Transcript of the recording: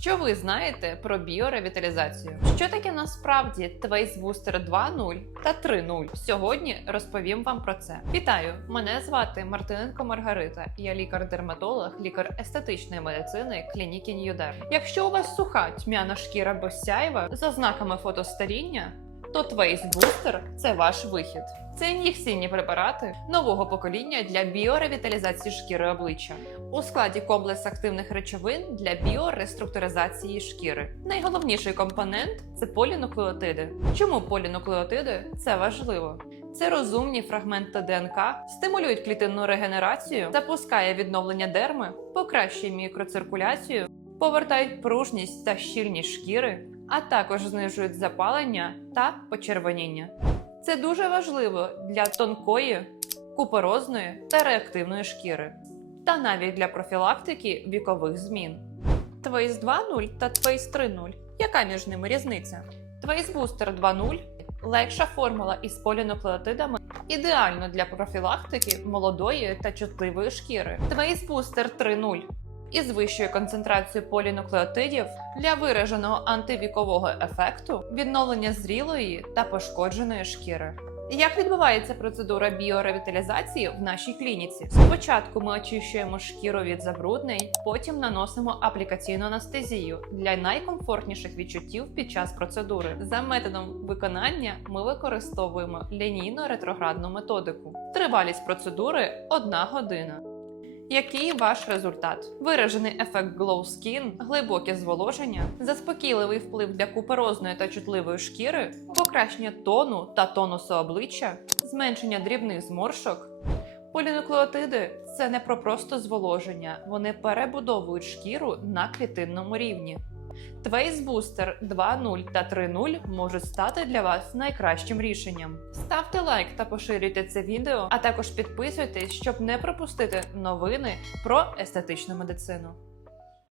Що ви знаєте про біоревіталізацію? Що таке насправді Twace Booster 2.0 та 3.0? Сьогодні розповім вам про це. Вітаю! Мене звати Мартиненко Маргарита. Я лікар-дерматолог, лікар естетичної медицини клініки Ньюдер. Якщо у вас суха тьмяна шкіра без сяйва з ознаками фотостаріння, то Twace Booster – це ваш вихід. Це ін'єкційні препарати нового покоління для біоревіталізації шкіри обличчя у складі комплекс активних речовин для біореструктуризації шкіри. Найголовніший компонент це полінуклеотиди. Чому полінуклеотиди? Це важливо. Це розумні фрагменти ДНК, стимулюють клітинну регенерацію, запускає відновлення дерми, покращує мікроциркуляцію, повертають пружність та щільність шкіри, а також знижують запалення та почервоніння. Це дуже важливо для тонкої, купорозної та реактивної шкіри, та навіть для профілактики вікових змін. Twace 2.0 та Twace 3.0. Яка між ними різниця? Twace Booster 2.0 легша формула із полінуклеотидами, ідеально для профілактики молодої та чутливої шкіри. Twace Booster 3.0 із вищою концентрацією полінуклеотидів для вираженого антивікового ефекту, відновлення зрілої та пошкодженої шкіри. Як відбувається процедура біоревіталізації в нашій клініці? Спочатку ми очищуємо шкіру від забруднень, потім наносимо аплікаційну анестезію для найкомфортніших відчуттів під час процедури. За методом виконання ми використовуємо лінійно-ретроградну методику. Тривалість процедури 1 година. Який ваш результат? Виражений ефект Glow Skin, глибоке зволоження, заспокійливий вплив для куперозної та чутливої шкіри, покращення тону та тонусу обличчя, зменшення дрібних зморшок. Полінуклеотиди це не про просто зволоження, вони перебудовують шкіру на клітинному рівні. Booster 2.0 та 3.0 можуть стати для вас найкращим рішенням. Ставте лайк та поширюйте це відео, а також підписуйтесь, щоб не пропустити новини про естетичну медицину.